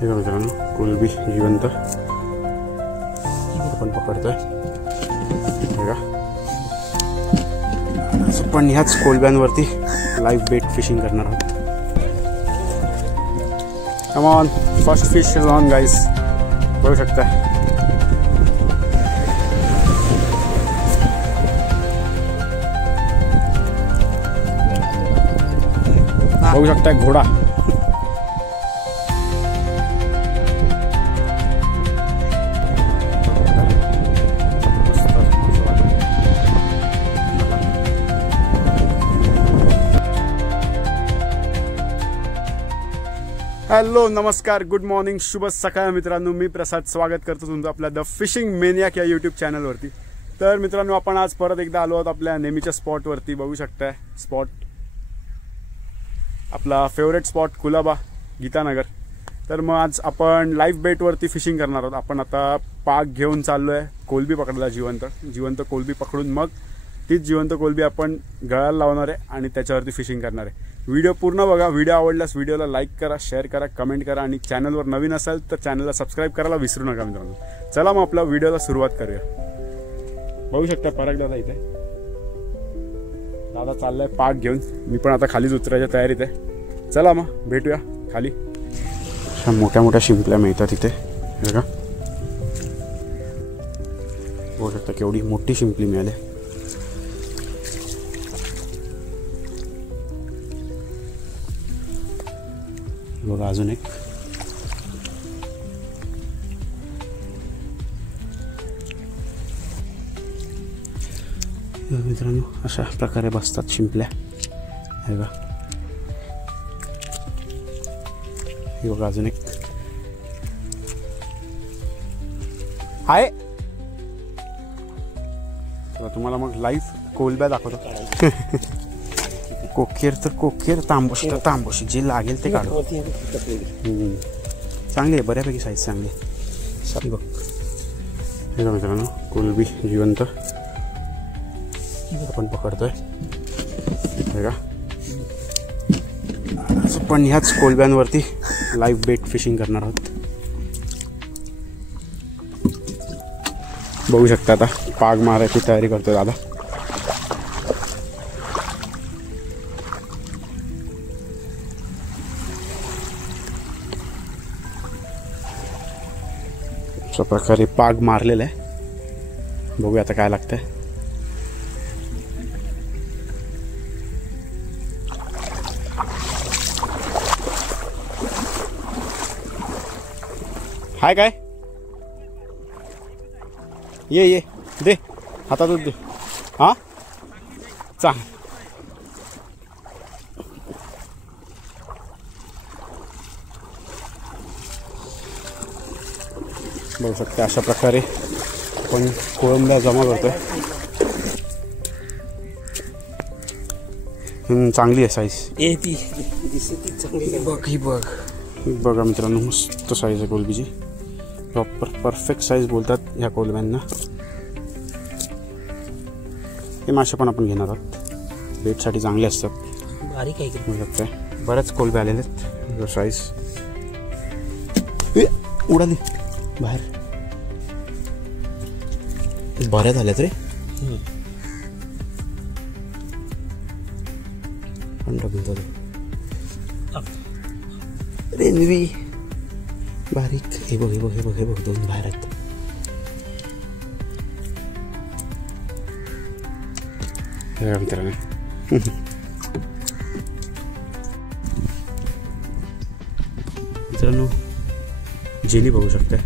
हे मित्रांनो कोलंबी जिवंत आपण पकडतोय बघा. आपण ह्याच कोलंब्यांवरती लाईव्ह बेट फिशिंग करणार आहोत. Come on, first fish is on guys. बघू शकता घोडा. हॅलो, नमस्कार, गुड मॉर्निंग, शुभ सकाळ मित्रांनो. मी प्रसाद स्वागत करतो तुमचं आपल्या द फिशिंग मेनियाक या यूट्यूब चॅनलवरती. तर मित्रांनो, आपण आज परत एकदा आलो आहोत आपल्या नेहमीच्या स्पॉटवरती. बघू शकताय स्पॉट आपला फेवरेट स्पॉट कुलाबा, गीतानगर. तर मग आज आपण लाईव्ह बेटवरती फिशिंग करणार आहोत. आपण आता पाक घेऊन चाललो आहे कोलंबी पकडायला. जिवंत कोलंबी पकडून मग तीच जिवंत कोलंबी आपण गळाला लावणार आहे आणि त्याच्यावरती फिशिंग करणार आहे. व्हिडिओ पूर्ण बघा. व्हिडिओ आवडल्यास व्हिडिओला लाईक करा, शेअर करा, कमेंट करा आणि चॅनलवर नवीन असाल तर चॅनलला सबस्क्राईब करायला विसरू नका मित्रांनो. चला मग आपल्या व्हिडिओला सुरुवात करूया. बघू शकता पराग दादा इथे. दादा चाललाय पाक घेऊन. मी पण आता खालीच उतरायच्या तयारीत आहे. चला मग भेटूया खाली. अशा मोठ्या मोठ्या शिंपल्या मिळतात इथे बघा. बघू शकता केवढी मोठी शिंपली मिळाली. बघा अजून एक. मित्रांनो अशा प्रकारे बसतात शिंपल्या. हे बघा, हे बघा अजून एक आहे. तुम्हाला मग लाईव्ह कोलंब्या दाखवतो. कोकेर तर कोकेर, तांबोशी तर तांबोशी, जे लागेल ते काढू. चांगली आहे, बऱ्यापैकी साईज चांगली आहे. बघ हे का मित्रांनो कोलंबी जिवंत आपण पकडतोय हे का. आपण ह्याच कोलंब्यांवरती लाईव्ह बेट फिशिंग करणार आहोत. बघू शकता आता पाग मारायची तयारी करतोय दादा. अशा प्रकारे पाग मारलेला आहे. बघूया आता काय लागतंय. हाय काय ये दे हातातच दे. हा चांग बघू शकता अशा प्रकारे आपण कोळंब्या जमा करतोय. चांगली आहे साईज. बघा मित्रांनो मस्त साईज आहे कोलंबीची. प्रॉपर परफेक्ट साईज बोलतात ह्या कोलंब्यांना. हे मासे पण आपण घेणार आहोत. बेटसाठी चांगले असतात. बघू शकताय बऱ्याच कोलंब्या आलेले आहेत. साईज उडाली बाहेर. बऱ्याच आल्यात रे. रेल्वे बारीक. हे बघ दोन बाहेर आहेत. मित्रांनो मित्रांनो जेली बघू शकताय.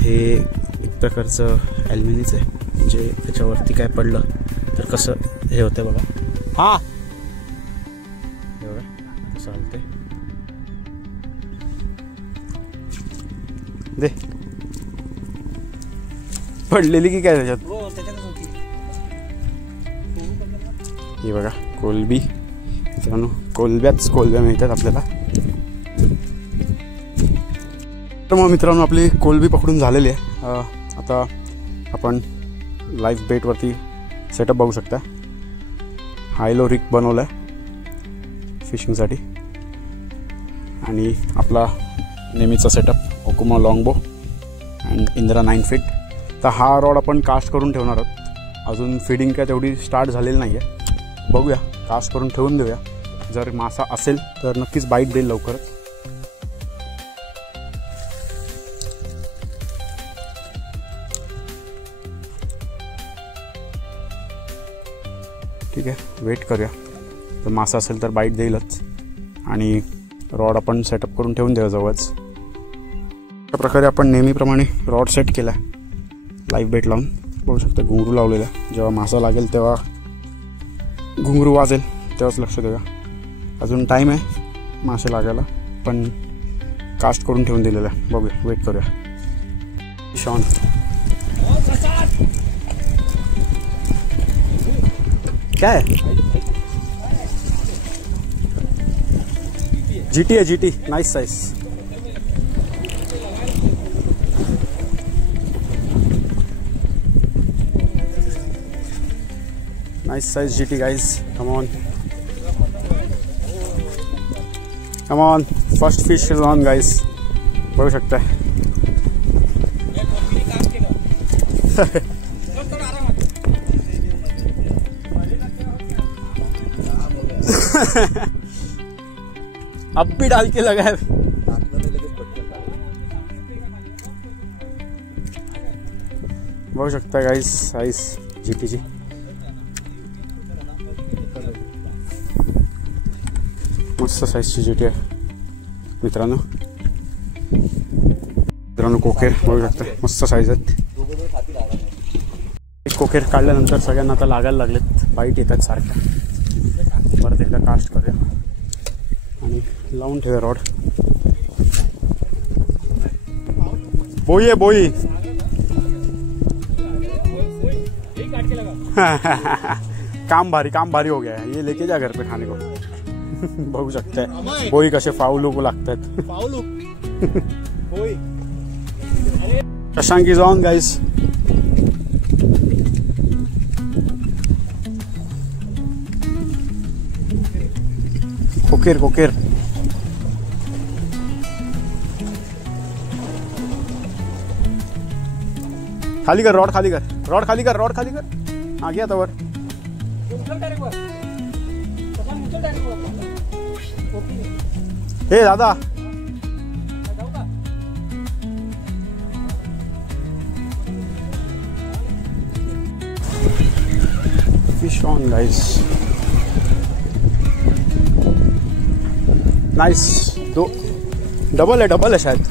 हे एक प्रकारचं ॲल्युमिनियमच आहे. म्हणजे त्याच्यावरती काय पडलं तर कसं हे होतं बघा. हा बघा कसं चालतंय. दे पडलेली की काय त्याच्यात. हे बघा कोलंबी. मित्रांनो कोलंब्या मिळतात आपल्याला. तर मग मित्रांनो आपली कोलंबी पकडून झालेली आहे. आता आपण लाईव्ह बेटवरती सेटअप बघू शकता. हायलो रिक बनवला आहे फिशिंगसाठी. आणि आपला नेहमीचा सेटअप ओकुमा लॉंगबो अँड इंद्रा 9 फीट. तर हा रॉड आपण कास्ट करून ठेवणार आहोत. अजून फिडिंग काय तेवढी स्टार्ट झालेली नाही आहे. बघूया, कास्ट करून ठेवून देऊया. जर मासा असेल तर नक्कीच बाईट देईल लवकरच. ठीक आहे, वेट करूया. तर मासा असेल तर बाईट देईलच. आणि रॉड आपण सेटअप करून ठेवून देऊया जवळच. अशा प्रकारे आपण नेहमीप्रमाणे रॉड सेट केला लाईव्ह बेट लावून. बघू शकता घुंगरू लावलेला. जेव्हा मासा लागेल तेव्हा घुंगरू वाजेल तेव्हाच लक्ष देऊया. अजून टाईम आहे मासे लागायला, पण कास्ट करून ठेवून दिलेला आहे. बघूया, वेट करूया. शॉन काय जीटी आहे, GT. Nice size. Nice size GT guys. Come on, come on. First fish is on guys. बघू शकता. अब भी डाल के लगा है. बघू शकता गाईस साईज जीटीची. मस्त साईजची जीटी आहे मित्रांनो. कोकेर बघू शकता, मस्त साईज आहेत. एक कोकेर काढल्यानंतर सगळ्यांना आता लागायला लागलेत, बाईट येतात सारख्या. परत एकदा कास्ट करूया आणि लावून ठेवूया रॉड. बोई है बोई. काम भारी हो गया है. ये लेके जा घर पे खाने को. बघू शकताय बोई कसे फाउलू को लागतात. Shashank is on guys. कोकेर कोकेर. खाली कर रॉड, खाली कर रॉड, खाली कर रॉड, खाली कर. आ गया तवर. हे दादा फिश ऑन गाइस. नाइस. दो डबल है शायद.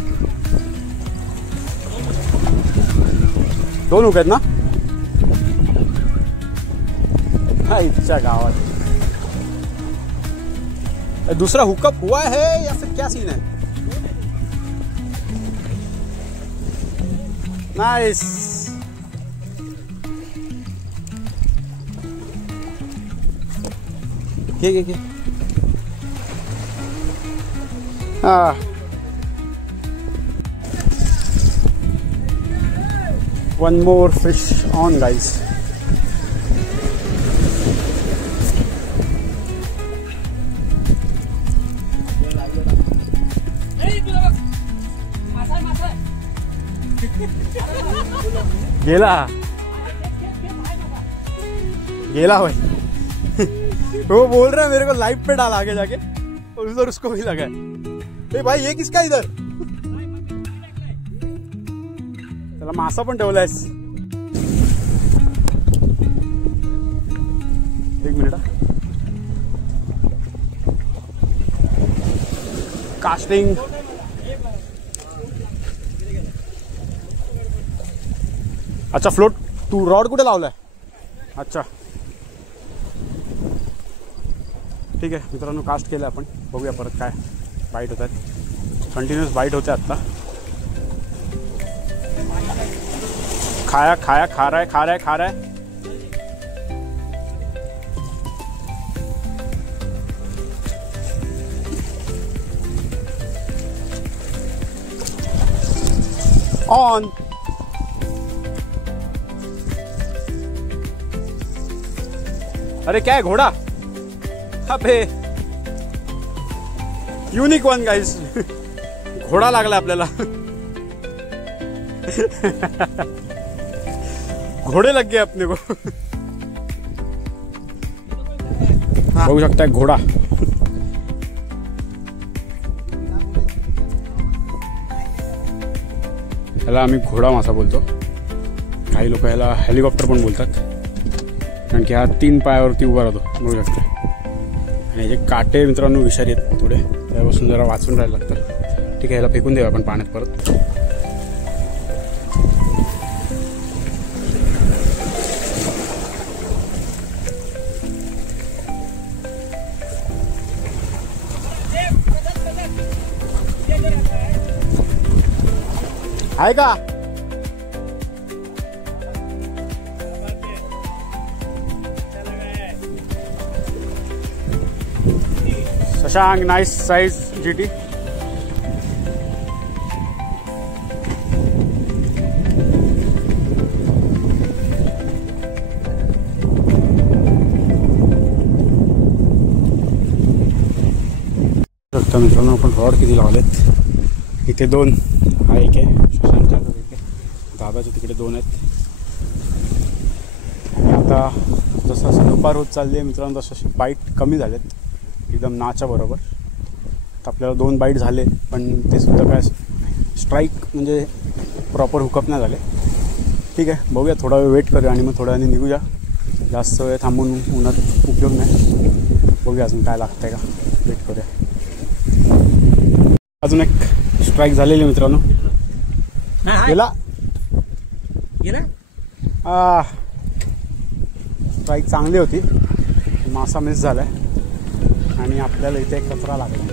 दोन हुक आहेत ना. इच्छा गावात. दूसरा हुकअप हुआ है या फिर क्या सीन है. नाइस. के one more fish on guys. गेला भाई. वो बोल रहा है मेरे को लाइव पे डाल आगे जाके, और उधर उसको भी लगा है. ए भाई ये किसका इधर. त्याला मासा पण ठेवलायस. एक मिनिट. कास्टिंग. अच्छा फ्लोट. तू रॉड कुठे लावलाय. अच्छा ठीक आहे मित्रांनो, कास्ट केलं आपण. बघूया परत काय बाईट होत आहेत. कंटिन्युअस बाईट होते आत्ता. खाया खा रहा है. ऑन. अरे क्या है घोड़ा. अबे युनिक वन गाइस, घोडा लागला आपल्याला. घोडे लग गए अपने को. बघू शकता घोडा. याला आम्ही घोडा मासा बोलतो. काही लोक याला हेलिकॉप्टर पण बोलतात, कारण की हा 3 पायावरती उभा राहतो. बघू शकता. आणि जे काटे मित्रांनो विषारी आहेत थोडे, त्यापासून जरा वाचून राहायला लागतं. ठीक आहे, याला फेकून देऊ आपण पाण्यात परत. आहे का? Shashank, nice size GT. बघता मित्रांनो आपण रॉड किती लावलेत. इथे 2, हा एक आहे शशांकच्या, एक आहे दादाच्या तिकडे 2 आहेत. आणि आता जसं असं दुपार होत चालली आहे मित्रांनो, तसं बाईट कमी झालेत एकदम नाच्या बरोबर. तर आपल्याला 2 बाईट झाले, पण ते सुद्धा काय स्ट्राईक म्हणजे प्रॉपर हुकअप नाही झाले. ठीक आहे, बघूया, थोडा वेळ वेट करूया आणि मग थोड्या वेळाने निघूया. जास्त वेळ थांबून उन्हात उपयोग नाही. बघूया अजून काय लागतं आहे का, वेट करूया. अजून एक स्ट्राईक झालेली मित्रांनो. गेला स्ट्राईक चांगली होती, मासा मिस झालाय आणि आपल्याला इथे कचरा लागला.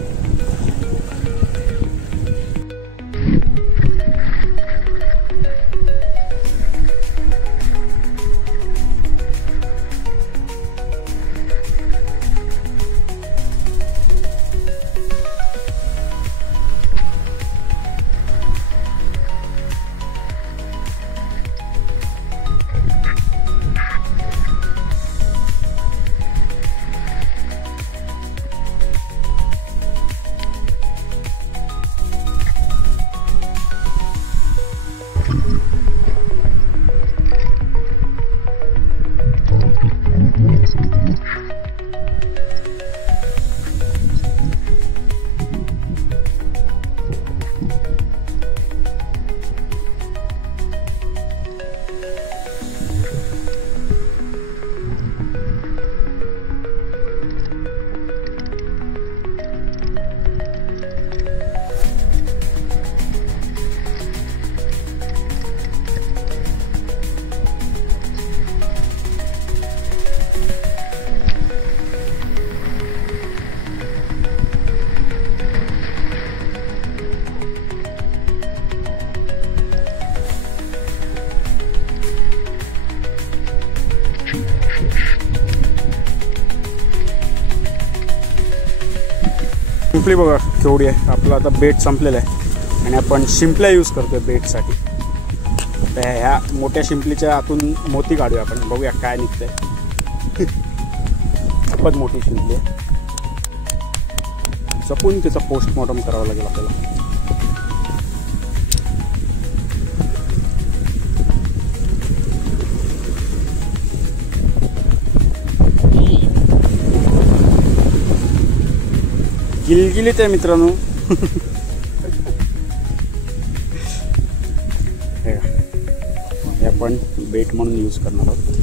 शिंपली बघा केवढी आहे. आपलं आता बेट संपलेलं आहे आणि आपण शिंपल्या यूज करतोय बेटसाठी. तर ह्या मोठ्या शिंपलीच्या आतून मोती काढूया आपण, बघूया काय निघतंय. खूपच मोठी शिंपली आहे, जपून तिचं पोस्टमॉर्टम करावं लागेल आपल्याला. गिलगिलीत आहे मित्रांनो. हे आपण बेट म्हणून यूज करणार आहोत.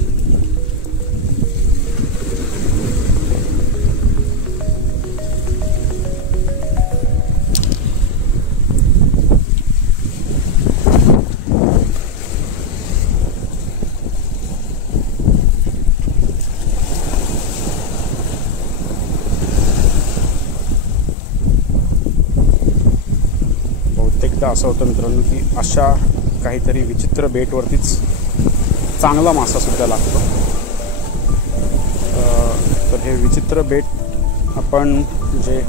असं होतं मित्रांनो की अशा काहीतरी विचित्र बेटवरतीच चांगला मासा सुद्धा लागतो. तर हे विचित्र बेट आपण जे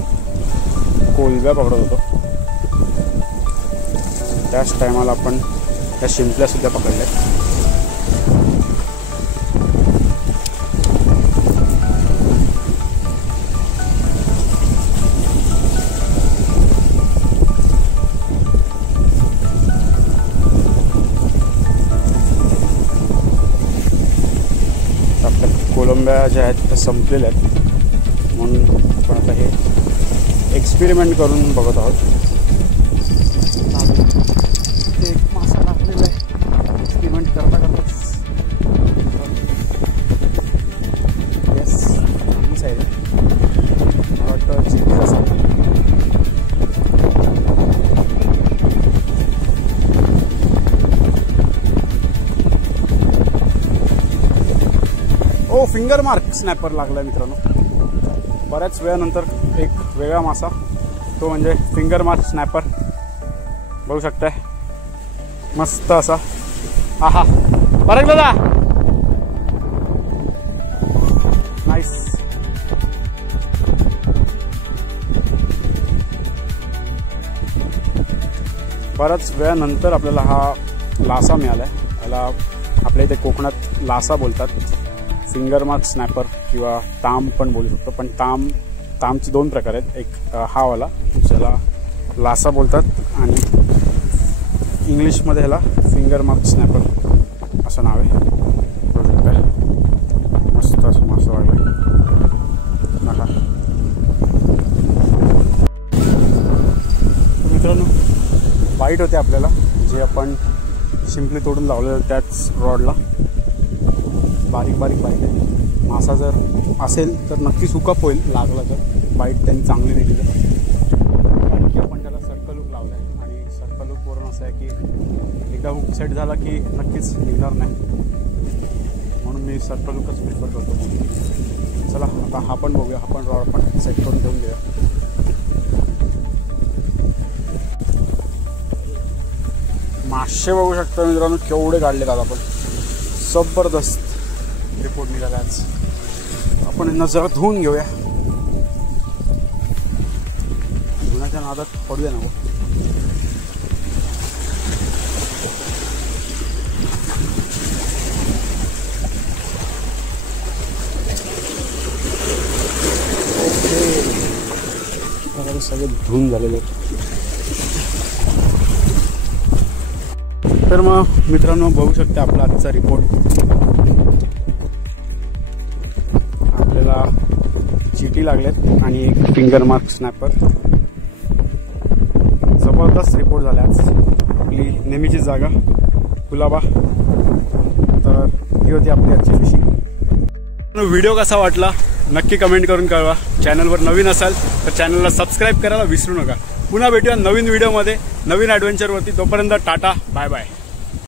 कोलब्या पकडत होतो त्याच टायमाला आपण त्या शिंपल्या सुद्धा पकडल्या. पिशव्या ज्या आहेत त्या संपलेल्या आहेत, म्हणून आपण आता हे एक्सपेरिमेंट करून बघत आहोत. एक मासा टाकलेला आहे एक्सपेरिमेंट करता करताच. येस, चांगलीच आहे. मला वाटतं चिकन असा. ओ, फिंगर मार्क स्नॅपर लागला मित्रांनो. बऱ्याच वेळानंतर एक वेगळा मासा, तो म्हणजे फिंगर मार्क स्नॅपर. बघू शकताय मस्त असा. आहा, बरं दादा, नाईस. बऱ्याच वेळानंतर आपल्याला हा लासा मिळाला आहे. याला आपल्या इथे कोकणात लासा बोलतात. फिंगर मार्क स्नॅपर किंवा ताम पण बोलू शकतो, पण तामचे दोन प्रकार आहेत. एक हा वाला ज्याला लासा बोलतात आणि इंग्लिशमध्ये ह्याला फिंगर मार्क स्नॅपर असं नाव आहे. बघू शकता मस्त असं मासा वागला. मित्रांनो, बाईट होते आपल्याला जे आपण सिम्पली तोडून लावलेलं त्याच रॉडला. बारीक बारीक बारीक आहे. मासा जर असेल तर नक्की सुकाप होईल लागला तर. बाईट त्यांनी चांगली दिली तर, कारण की आपण त्याला सर्कल हुक लावला आहे आणि सर्कल हुकवरून असं आहे की एकदा हुक सेट झाला की नक्कीच निघणार नाही, म्हणून मी सर्कल हुकच प्रिफर करतो. चला आता हा पण बघूया. हा पण रॉड आपण सेट करून ठेवून देऊया. मासे बघू शकता मित्रांनो केवढे काढले आज आपण. जबरदस्त रिपोर्ट निघाला आज. आपण यांना जरा धुवून घेऊया. धुण्याच्या नादात पडूया नको. ओके, सगळे धुवून झालेले. तर मग मित्रांनो बघू शकता आपला आजचा रिपोर्ट. आपल्याला चिटी लागलेत आणि एक फिंगर मार्क स्नॅपर. जबरदस्त रिपोर्ट झाला आज. आपली नेहमीची जागा कुलाबा. तर ही होती आपली आजची फिशिंग. व्हिडिओ कसा वाटला नक्की कमेंट करून कळवा. चॅनलवर नवीन असाल तर चॅनलला सबस्क्राईब करायला विसरू नका. पुन्हा भेटूया नवीन व्हिडिओमध्ये नवीन ॲडव्हेंचरवरती. तोपर्यंत टाटा, बाय बाय.